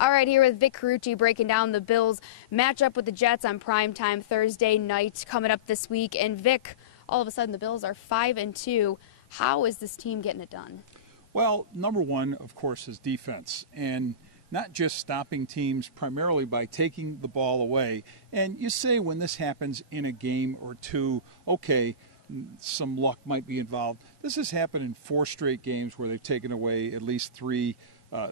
All right, here with Vic Carucci breaking down the Bills matchup with the Jets on primetime Thursday night coming up this week. And Vic, all of a sudden the Bills are 5-2. How is this team getting it done? Well, number one, of course, is defense, and not just stopping teams primarily by taking the ball away. And you say when this happens in a game or two, okay, some luck might be involved. This has happened in 4 straight games where they've taken away at least 3.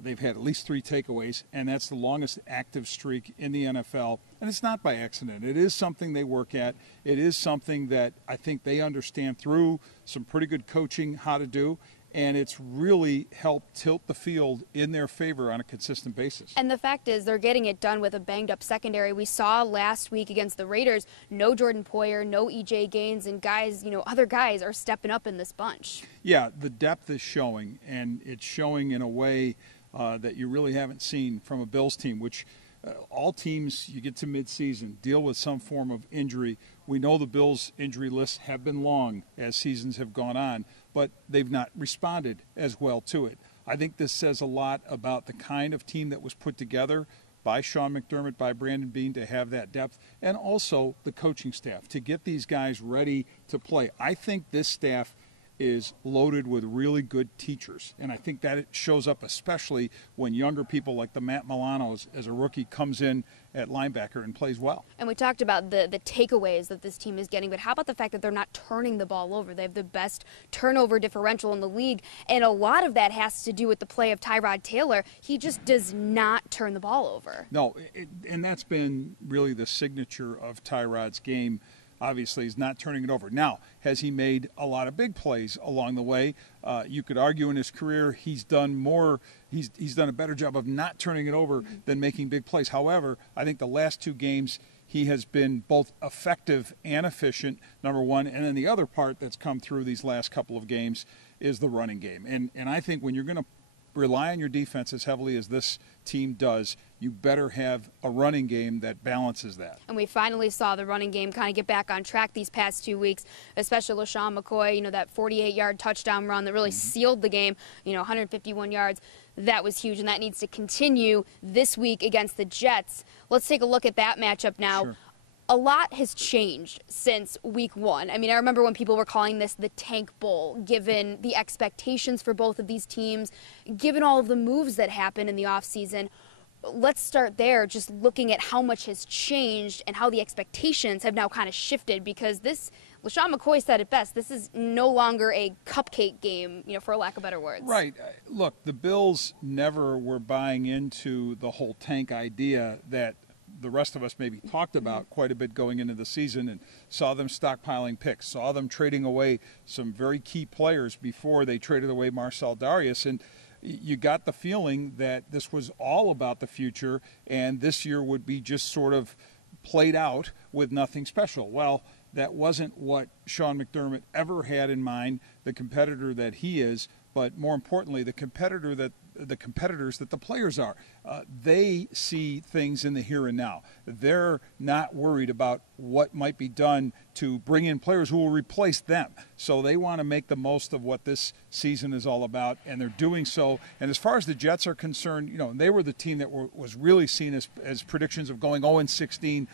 They've had at least 3 takeaways, and that's the longest active streak in the NFL. And it's not by accident. It is something they work at. It is something that I think they understand through some pretty good coaching how to do. And it's really helped tilt the field in their favor on a consistent basis. And the fact is they're getting it done with a banged-up secondary. We saw last week against the Raiders, no Jordan Poyer, no E.J. Gaines, and guys, other guys are stepping up in this bunch. Yeah, the depth is showing, and it's showing in a way that you really haven't seen from a Bills team, which all teams, you get to midseason, deal with some form of injury. We know the Bills' injury lists have been long as seasons have gone on, but they've not responded as well to it. I think this says a lot about the kind of team that was put together by Sean McDermott, by Brandon Beane, to have that depth, and also the coaching staff to get these guys ready to play. I think this staff is loaded with really good teachers, and I think that it shows up especially when younger people like the Matt Milano's as a rookie comes in at linebacker and plays well. And we talked about the takeaways that this team is getting, but how about the fact that they're not turning the ball over? They have the best turnover differential in the league, and a lot of that has to do with the play of Tyrod Taylor. He just does not turn the ball over. No, and that's been really the signature of Tyrod's game. Obviously, he's not turning it over. Now, has he made a lot of big plays along the way? You could argue in his career he's done more. He's done a better job of not turning it over than making big plays. However, I think the last 2 games he has been both effective and efficient, number one. And then the other part that's come through these last couple of games is the running game. And I think when you're going to rely on your defense as heavily as this team does, you better have a running game that balances that. And we finally saw the running game kind of get back on track these past 2 weeks, especially LaShawn McCoy, that 48-yard touchdown run that really sealed the game, 151 yards. That was huge, and that needs to continue this week against the Jets. Let's take a look at that matchup now. Sure. A lot has changed since week 1. I mean, I remember when people were calling this the Tank Bowl, given the expectations for both of these teams, given all of the moves that happened in the offseason. Let's start there, just looking at how much has changed and how the expectations have now kind of shifted, because this, LaShawn McCoy said it best, this is no longer a cupcake game, for lack of better words. Right. Look, the Bills never were buying into the whole tank idea that the rest of us maybe talked about quite a bit going into the season, and saw them stockpiling picks, saw them trading away some very key players before they traded away Marcel Darius. And you got the feeling that this was all about the future, and this year would be just sort of played out with nothing special. Well, that wasn't what Sean McDermott ever had in mind, the competitor that he is, but more importantly, the competitors that the players are. They see things in the here and now. They're not worried about what might be done to bring in players who will replace them. So they want to make the most of what this season is all about, and they're doing so. And as far as the Jets are concerned, they were the team that was really seen as predictions of going 0-16.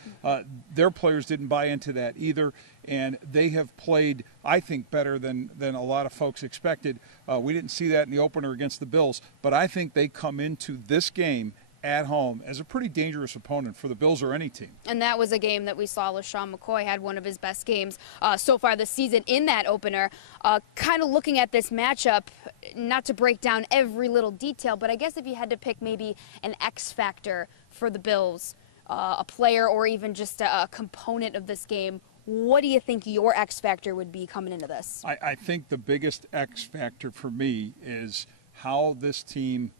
Their players didn't buy into that either, and they have played, I think, better than a lot of folks expected. We didn't see that in the opener against the Bills, but I think they come into this game at home as a pretty dangerous opponent for the Bills or any team. And that was a game that we saw LaShawn McCoy had one of his best games so far this season in that opener. Kind of looking at this matchup, not to break down every little detail, but I guess if you had to pick maybe an X factor for the Bills, a player or even just a component of this game, what do you think your X factor would be coming into this? I think the biggest X factor for me is how this team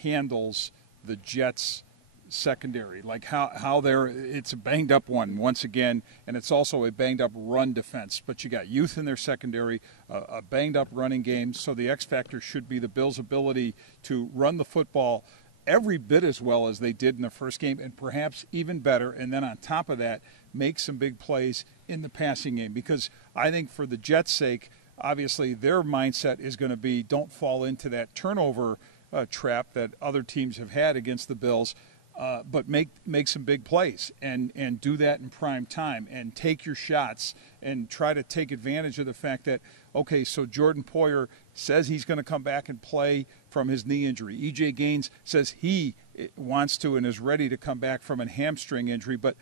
handles the Jets secondary, like how it's a banged up one once again, and it's also a banged up run defense, but you got youth in their secondary, a banged up running game. So the X factor should be the Bills' ability to run the football every bit as well as they did in the first game, and perhaps even better, and then on top of that make some big plays in the passing game, because I think for the Jets' sake, obviously their mindset is going to be don't fall into that turnover trap that other teams have had against the Bills. But make some big plays and do that in prime time and take your shots and try to take advantage of the fact that, okay, so Jordan Poyer says he's going to come back and play from his knee injury. E.J. Gaines says he wants to and is ready to come back from a hamstring injury. But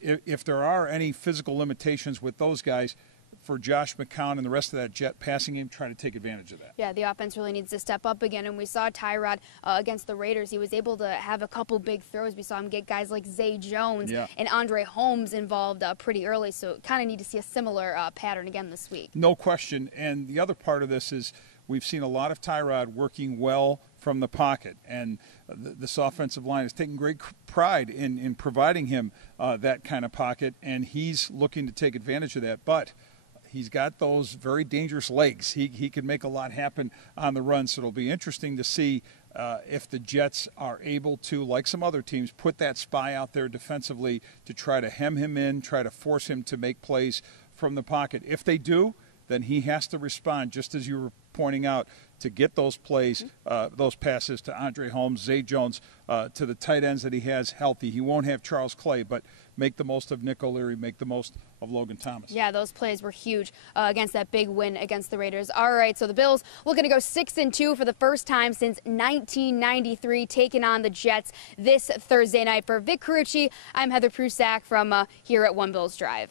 if there are any physical limitations with those guys, for Josh McCown and the rest of that Jet passing game, try to take advantage of that. Yeah, the offense really needs to step up again, and we saw Tyrod against the Raiders. He was able to have a couple big throws. We saw him get guys like Zay Jones and Andre Holmes involved pretty early, so kind of need to see a similar pattern again this week. No question, and the other part of this is we've seen a lot of Tyrod working well from the pocket, and this offensive line is taking great pride in providing him that kind of pocket, and he's looking to take advantage of that. But he's got those very dangerous legs. He can make a lot happen on the run, so it'll be interesting to see if the Jets are able to, like some other teams, put that spy out there defensively to try to hem him in, try to force him to make plays from the pocket. If they do, then he has to respond, just as you were pointing out, to get those plays, those passes to Andre Holmes, Zay Jones, to the tight ends that he has healthy. He won't have Charles Clay, but make the most of Nick O'Leary, make the most of Logan Thomas. Yeah, those plays were huge against that big win against the Raiders. All right, so the Bills looking to go 6-2 for the first time since 1993, taking on the Jets this Thursday night. For Vic Carucci, I'm Heather Prusak from here at One Bills Drive.